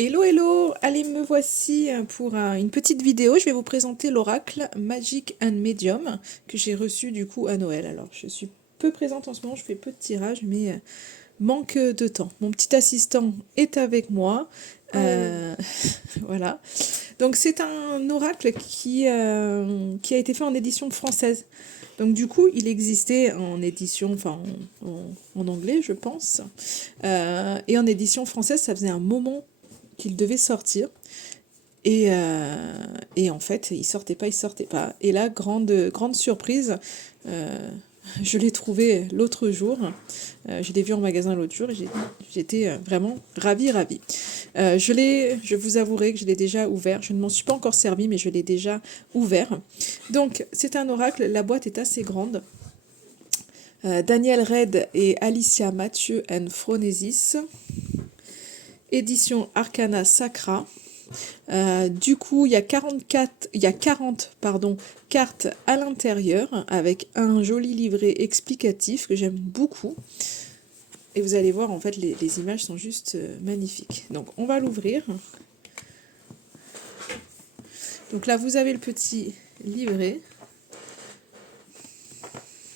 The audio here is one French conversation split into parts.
Hello, hello! Allez, me voici pour une petite vidéo. Je vais vous présenter l'oracle Magic and Medium que j'ai reçu du coup à Noël. Alors, je suis peu présente en ce moment, je fais peu de tirages, mais manque de temps. Mon petit assistant est avec moi. Voilà. Donc, c'est un oracle qui a été fait en édition française. Donc, du coup, il existait en édition, enfin en anglais, je pense. Et en édition française, ça faisait un moment qu'il devait sortir. Et en fait, il sortait pas, il sortait pas. Et là, grande surprise, euh, je l'ai trouvé l'autre jour. Je l'ai vu en magasin l'autre jour et j'étais vraiment ravie, ravie. Je vous avouerai que je l'ai déjà ouvert. Je ne m'en suis pas encore servi, mais je l'ai déjà ouvert. Donc, c'est un oracle. La boîte est assez grande. Daniel Red et Alicia Mathieu and Phronesis. Édition Arcana Sacra. Du coup, il y a 40 cartes à l'intérieur avec un joli livret explicatif que j'aime beaucoup. Et vous allez voir, en fait, les images sont juste magnifiques. Donc, on va l'ouvrir. Donc là, vous avez le petit livret.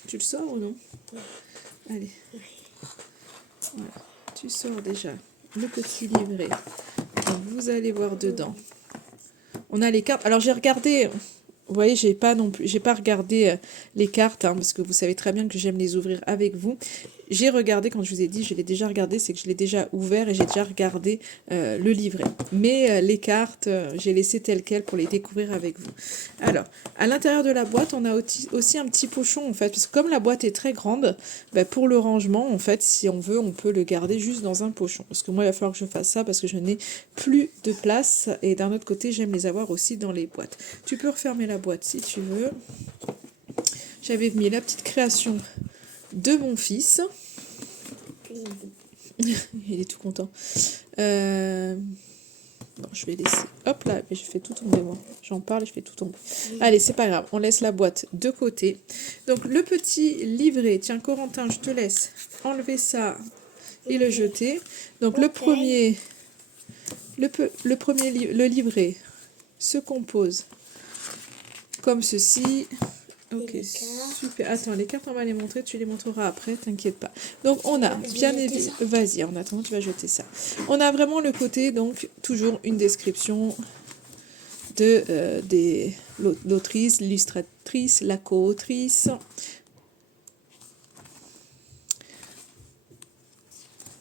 Tu le sors ou non? Allez. Voilà. Tu sors déjà le petit livret. Donc, vous allez voir dedans. On a les cartes. Alors j'ai regardé, vous voyez, j'ai pas regardé les cartes, hein, parce que vous savez très bien que j'aime les ouvrir avec vous. J'ai regardé, quand je vous ai dit, je l'ai déjà regardé, c'est que je l'ai déjà ouvert et j'ai déjà regardé le livret. Mais les cartes, j'ai laissé telles quelles pour les découvrir avec vous. Alors, à l'intérieur de la boîte, on a aussi un petit pochon, en fait, parce que comme la boîte est très grande, bah, pour le rangement, en fait, si on veut, on peut le garder juste dans un pochon. Parce que moi, il va falloir que je fasse ça parce que je n'ai plus de place. Et d'un autre côté, j'aime les avoir aussi dans les boîtes. Tu peux refermer la boîte si tu veux. J'avais mis la petite création de mon fils. Il est tout content. Bon, je vais laisser. Hop là, mais je fais tout tomber moi. J'en parle et je fais tout tomber. Allez, c'est pas grave. On laisse la boîte de côté. Donc le petit livret. Tiens, Corentin, je te laisse enlever ça et le jeter. Donc le premier, le livret se compose comme ceci. Ok, super. Attends, les cartes, on va les montrer. Tu les montreras après, t'inquiète pas. Donc, on a, bien évidemment... Vas-y, en attendant, tu vas jeter ça. On a vraiment le côté, donc, toujours une description de l'autrice, l'illustratrice, la co-autrice.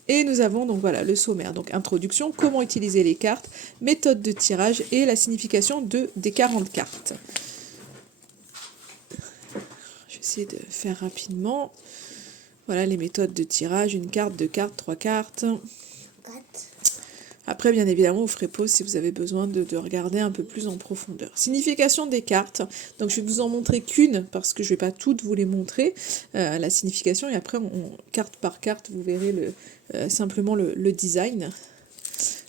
Et nous avons donc voilà le sommaire, donc introduction, comment utiliser les cartes, méthode de tirage et la signification des 40 cartes. Je vais essayer de faire rapidement. Voilà les méthodes de tirage, une carte, deux cartes, trois cartes. Après, bien évidemment, vous ferez pause si vous avez besoin de regarder un peu plus en profondeur. Signification des cartes. Donc, je vais vous en montrer qu'une parce que je ne vais pas toutes vous les montrer, la signification. Et après, carte par carte, vous verrez simplement le design.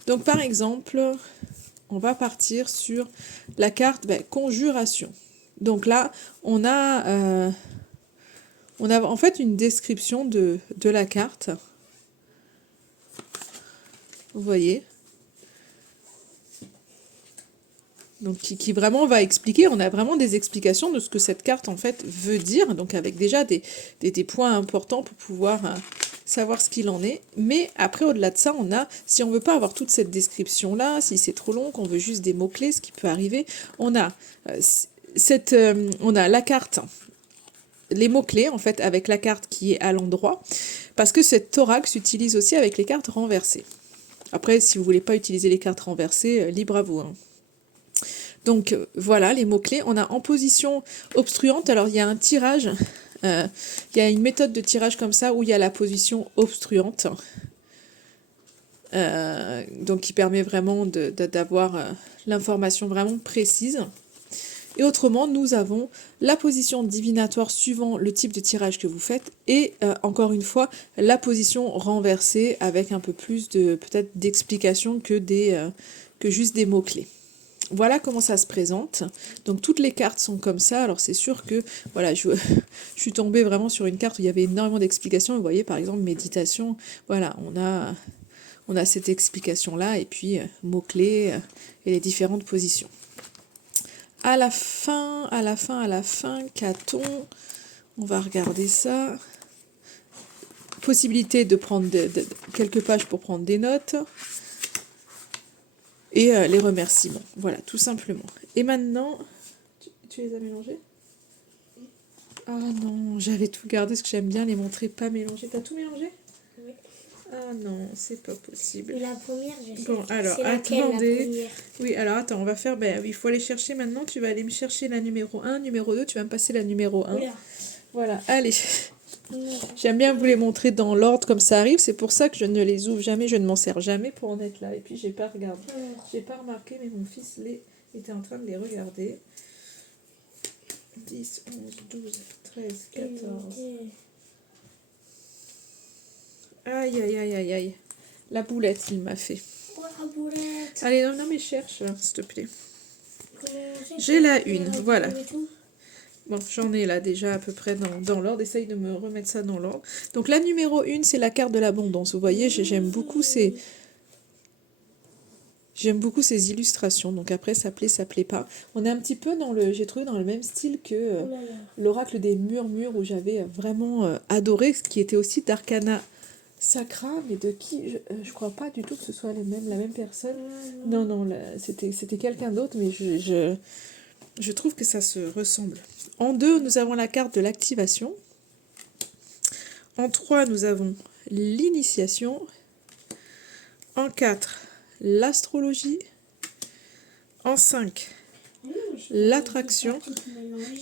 Donc, par exemple, on va partir sur la carte Conjuration. Donc là, on a en fait une description de la carte. Vous voyez, donc qui vraiment va expliquer, on a vraiment des explications de ce que cette carte en fait veut dire, donc avec déjà des points importants pour pouvoir savoir ce qu'il en est. Mais après, au-delà de ça, on a, si on veut pas avoir toute cette description là, si c'est trop long, qu'on veut juste des mots-clés, ce qui peut arriver, on a on a la carte, les mots-clés en fait avec la carte qui est à l'endroit, parce que cette oracle s'utilise aussi avec les cartes renversées. Après, si vous voulez pas utiliser les cartes renversées, libre à vous, hein. Donc voilà les mots-clés. On a en position obstruante, alors il y a un tirage, il y a une méthode de tirage comme ça où il y a la position obstruante, donc qui permet vraiment d'avoir l'information vraiment précise. Et autrement, nous avons la position divinatoire suivant le type de tirage que vous faites et encore une fois, la position renversée avec un peu plus peut-être d'explication que juste des mots-clés. Voilà comment ça se présente. Donc toutes les cartes sont comme ça. Alors c'est sûr que voilà, je suis tombée vraiment sur une carte où il y avait énormément d'explications. Vous voyez par exemple méditation. Voilà, on a cette explication-là, et puis mots-clés et les différentes positions. À la fin, qu'a-t-on? On va regarder ça. Possibilité de prendre quelques pages pour prendre des notes. Et les remerciements. Voilà, tout simplement. Et maintenant, tu les as mélangés? Ah non, j'avais tout gardé parce que j'aime bien les montrer pas mélangés. T'as tout mélangé? Oui. Ah non, c'est pas possible. Et la première, je sais. Bon, alors, C'est laquelle, attendez. la première? Oui, alors attends, on va faire... Ben, il faut aller chercher maintenant. Tu vas aller me chercher la numéro 1, numéro 2. Tu vas me passer la numéro 1. Oula. Voilà, allez. Non. J'aime bien vous les montrer dans l'ordre comme ça arrive. C'est pour ça que je ne les ouvre jamais. Je ne m'en sers jamais pour en être là. Et puis, j'ai pas regardé. J'ai pas remarqué, mais mon fils était en train de les regarder. 10, 11, 12, 13, 14. Aïe, aïe, aïe, aïe, aïe. La boulette, il m'a fait. Oh, la boulette. Allez, non, non, mais cherche, s'il te plaît. Comment on fait? J'ai la une, On voilà. met tout. Bon, j'en ai là déjà à peu près dans l'ordre. Essaye de me remettre ça dans l'ordre. Donc, la numéro 1, c'est la carte de l'abondance. Vous voyez, j'aime beaucoup ces... J'aime beaucoup ces illustrations. Donc après, ça plaît pas. On est un petit peu j'ai trouvé dans le même style que Oh là là. l'oracle des murmures où j'avais vraiment adoré, ce qui était aussi d'Arcana Sacra, mais de qui je crois pas du tout que ce soit la même personne. Non, non, c'était quelqu'un d'autre, mais je trouve que ça se ressemble. En 2, nous avons la carte de l'activation. En 3, nous avons l'initiation. En 4, l'astrologie. En 5, l'attraction.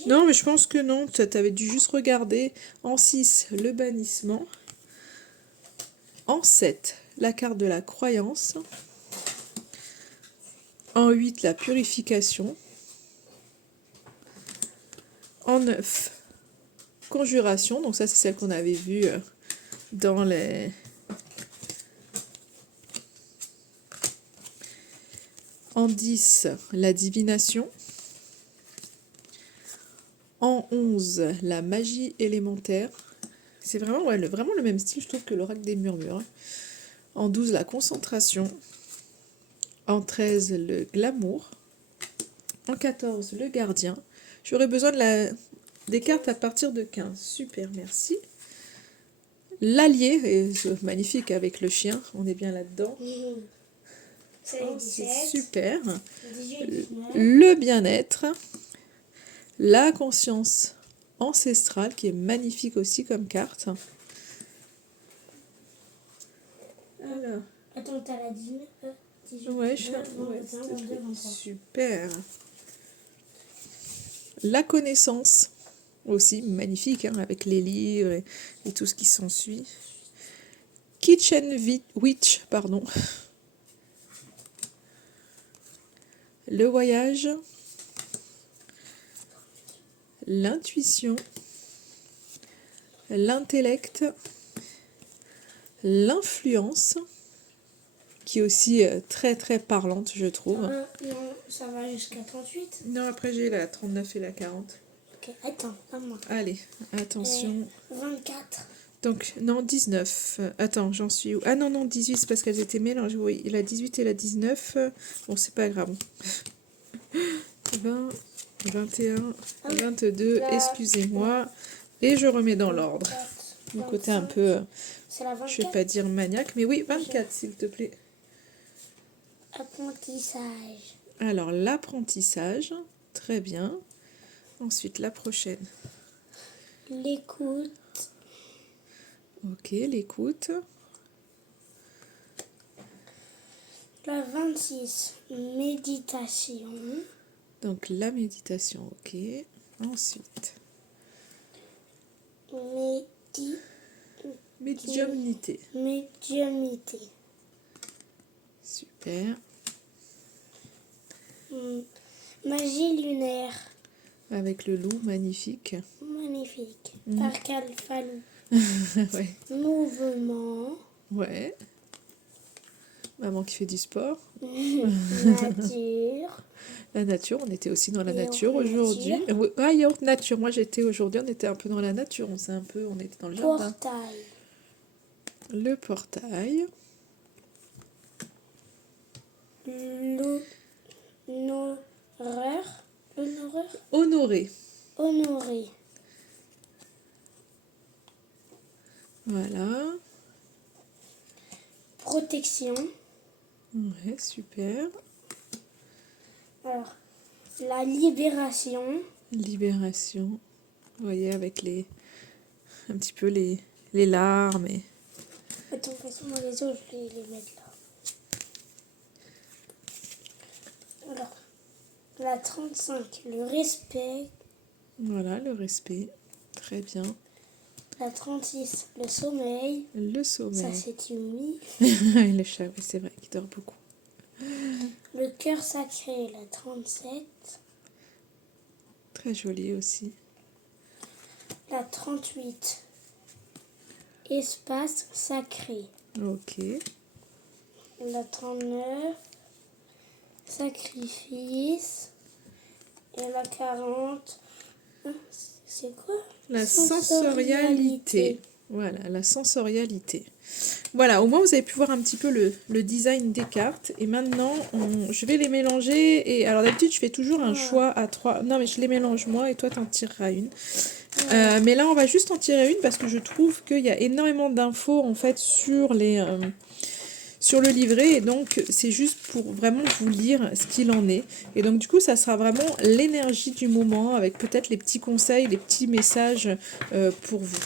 Non, mais je pense que non. Tu avais dû juste regarder. En 6, le bannissement. En 7, la carte de la croyance. En 8, la purification. En 9, conjuration. Donc ça, c'est celle qu'on avait vue dans les... En 10, la divination. En 11, la magie élémentaire. C'est vraiment, vraiment le même style, je trouve, que l'oracle des murmures. Hein. En 12, la concentration. En 13, le glamour. En 14, le gardien. J'aurais besoin des cartes à partir de 15. Super, merci. L'allié, est magnifique avec le chien. On est bien là-dedans. Oh, c'est super. 18, 19. Le bien-être. La conscience ancestrale, qui est magnifique aussi comme carte. Alors. Attends, t'as la 19, 18, Ouais, 19, 21, 22, 23. super. La connaissance, aussi magnifique, hein, avec les livres et tout ce qui s'ensuit. Kitchen Witch, pardon. Le voyage. L'intuition. L'intellect. L'influence, qui est aussi très très parlante, je trouve. Non, ça va jusqu'à 38. Non, après j'ai la 39 et la 40. Ok, attends, pas moi. Allez, attention. 24. Donc, non, 19. Attends, j'en suis où? Ah non, non, 18, c'est parce qu'elles étaient mélangées. Oui, la 18 et la 19. Bon, c'est pas grave. 20, 21, 22, excusez-moi. Et je remets dans l'ordre. Mon côté un peu, C'est la 24. je vais pas dire maniaque, mais oui, 24, s'il te plaît. Apprentissage. Alors, l'apprentissage, très bien. Ensuite, la prochaine. L'écoute. Ok, l'écoute. La 26. Méditation. Donc, la méditation, ok. Ensuite, médiumnité. Médiumnité. Super. Magie lunaire. Avec le loup, magnifique. Magnifique. Arcalphalou. Ouais. Mouvement. Ouais. Maman qui fait du sport. Nature. La nature, on était aussi dans la Yaourt nature aujourd'hui. nature. Oui, ah, yaourt nature. Moi, j'étais aujourd'hui, on était un peu dans la nature. On était dans le jardin. Portail. Le portail. L'honoreur. Honorer. Honoré. Voilà. Protection. Ouais, super. Alors, la libération. Libération. Vous voyez, avec un petit peu les larmes. Attends, de toute façon, moi, les autres, je vais les mettre là. Alors, la 35, le respect. Voilà, le respect. Très bien. La 36, le sommeil. Le Ça, sommeil. c'est une Le chat, oui, c'est vrai qu'il dort beaucoup. Le cœur sacré, la 37. Très joli aussi. La 38, espace sacré. Ok. La 39, sacrifice. Et la 40, c'est quoi? La sensorialité. Voilà, la sensorialité. Voilà, au moins vous avez pu voir un petit peu le design des cartes. Et maintenant, je vais les mélanger. Et alors d'habitude, je fais toujours un choix à 3. Non, mais je les mélange moi et toi, t'en tireras une. Mais là, on va juste en tirer une parce que je trouve qu'il y a énormément d'infos en fait sur le livret. Et donc, c'est juste pour vraiment vous lire ce qu'il en est. Et donc, du coup, ça sera vraiment l'énergie du moment avec peut-être les petits conseils, les petits messages pour vous.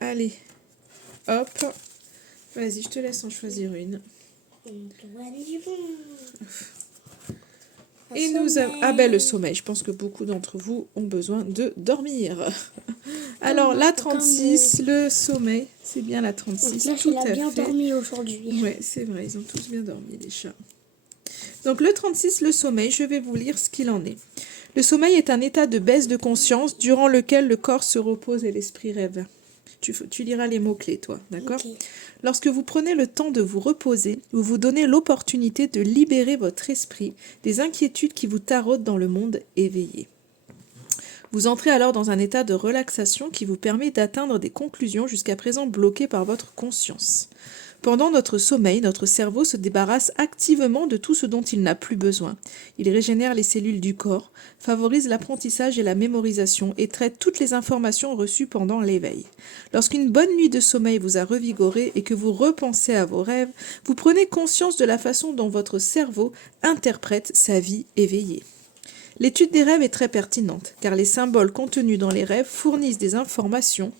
Allez, hop. Vas-y, je te laisse en choisir une. Et nous avons... Ah ben le sommeil, je pense que beaucoup d'entre vous ont besoin de dormir. Alors la 36, le sommeil, c'est bien la 36, là, tout il a à bien fait. dormi aujourd'hui. Ouais, c'est vrai, ils ont tous bien dormi les chats. Donc le 36, le sommeil, je vais vous lire ce qu'il en est. Le sommeil est un état de baisse de conscience durant lequel le corps se repose et l'esprit rêve. Tu liras les mots-clés, toi, d'accord? Ok. Lorsque vous prenez le temps de vous reposer, vous vous donnez l'opportunité de libérer votre esprit des inquiétudes qui vous taraudent dans le monde éveillé. Vous entrez alors dans un état de relaxation qui vous permet d'atteindre des conclusions jusqu'à présent bloquées par votre conscience. Pendant notre sommeil, notre cerveau se débarrasse activement de tout ce dont il n'a plus besoin. Il régénère les cellules du corps, favorise l'apprentissage et la mémorisation et traite toutes les informations reçues pendant l'éveil. Lorsqu'une bonne nuit de sommeil vous a revigoré et que vous repensez à vos rêves, vous prenez conscience de la façon dont votre cerveau interprète sa vie éveillée. L'étude des rêves est très pertinente, car les symboles contenus dans les rêves fournissent des informations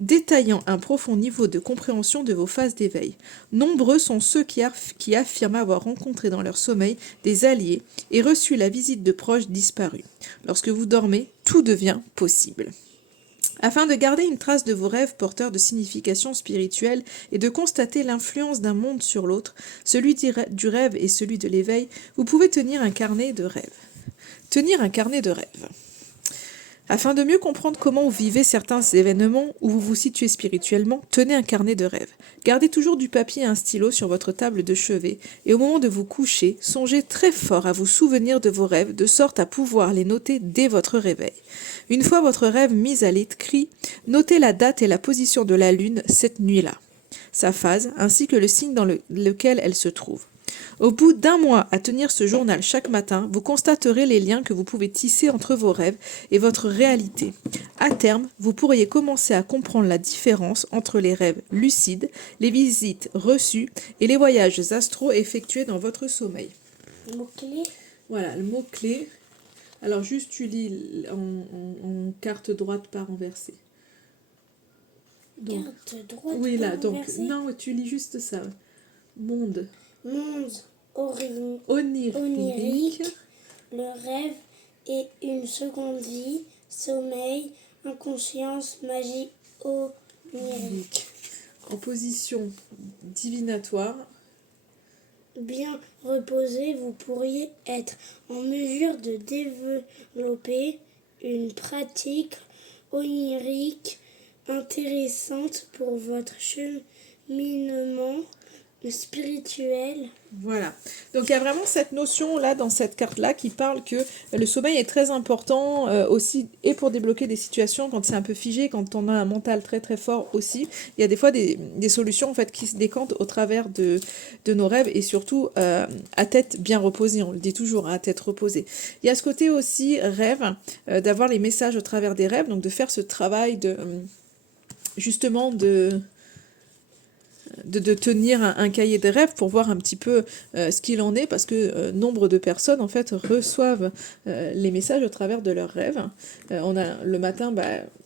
détaillant un profond niveau de compréhension de vos phases d'éveil. Nombreux sont ceux qui affirment avoir rencontré dans leur sommeil des alliés et reçu la visite de proches disparus. Lorsque vous dormez, tout devient possible. Afin de garder une trace de vos rêves porteurs de signification spirituelle et de constater l'influence d'un monde sur l'autre, celui du rêve et celui de l'éveil, vous pouvez tenir un carnet de rêves. Tenir un carnet de rêves. Afin de mieux comprendre comment vous vivez certains événements, où vous vous situez spirituellement, tenez un carnet de rêves. Gardez toujours du papier et un stylo sur votre table de chevet et au moment de vous coucher, songez très fort à vous souvenir de vos rêves de sorte à pouvoir les noter dès votre réveil. Une fois votre rêve mis à l'écrit, notez la date et la position de la lune cette nuit-là, sa phase ainsi que le signe dans lequel elle se trouve. Au bout d'un mois à tenir ce journal chaque matin, vous constaterez les liens que vous pouvez tisser entre vos rêves et votre réalité. À terme, vous pourriez commencer à comprendre la différence entre les rêves lucides, les visites reçues et les voyages astraux effectués dans votre sommeil. Mot-clé. Voilà, le mot-clé. Alors juste tu lis en carte droite par renversée. Donc, Carte droite. oui, là, donc, renversée. non, tu lis juste ça. Monde. Monde Onirique. onirique, le rêve et une seconde vie, sommeil, inconscience, magie onirique. En position divinatoire. Bien reposé, vous pourriez être en mesure de développer une pratique onirique intéressante pour votre cheminement le spirituel. Voilà. Donc il y a vraiment cette notion là dans cette carte là qui parle que le sommeil est très important aussi et pour débloquer des situations quand c'est un peu figé, quand on a un mental très très fort aussi. Il y a des fois des solutions en fait qui se décantent au travers de nos rêves et surtout à tête bien reposée. On le dit toujours, hein, à tête reposée. Il y a ce côté aussi rêve, d'avoir les messages au travers des rêves, donc de faire ce travail de justement de tenir un cahier de rêves pour voir un petit peu ce qu'il en est parce que nombre de personnes en fait reçoivent les messages au travers de leurs rêves. On a le matin,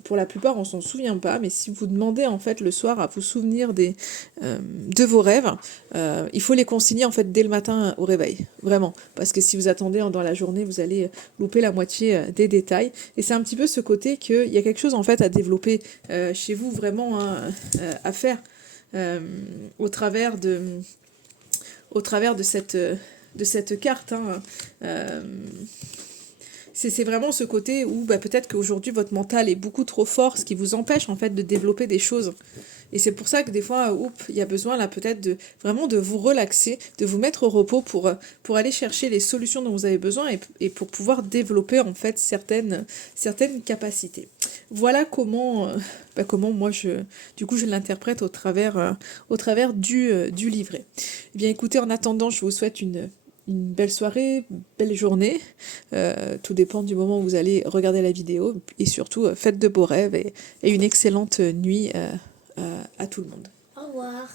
pour la plupart on s'en souvient pas, mais si vous demandez en fait le soir à vous souvenir de vos rêves, il faut les consigner en fait dès le matin au réveil, vraiment, parce que si vous attendez dans la journée vous allez louper la moitié des détails et c'est un petit peu ce côté qu'il y a quelque chose en fait à développer chez vous vraiment hein, à faire. Au travers de cette carte. Hein. C'est vraiment ce côté où peut-être qu'aujourd'hui votre mental est beaucoup trop fort, ce qui vous empêche en fait de développer des choses. Et c'est pour ça que des fois, il y a besoin là peut-être vraiment de vous relaxer, de vous mettre au repos pour aller chercher les solutions dont vous avez besoin et pour pouvoir développer en fait certaines capacités. Voilà comment moi je l'interprète au travers du livret. Eh bien écoutez, en attendant, je vous souhaite une belle soirée, belle journée. Tout dépend du moment où vous allez regarder la vidéo. Et surtout, faites de beaux rêves et une excellente nuit à tout le monde. Au revoir.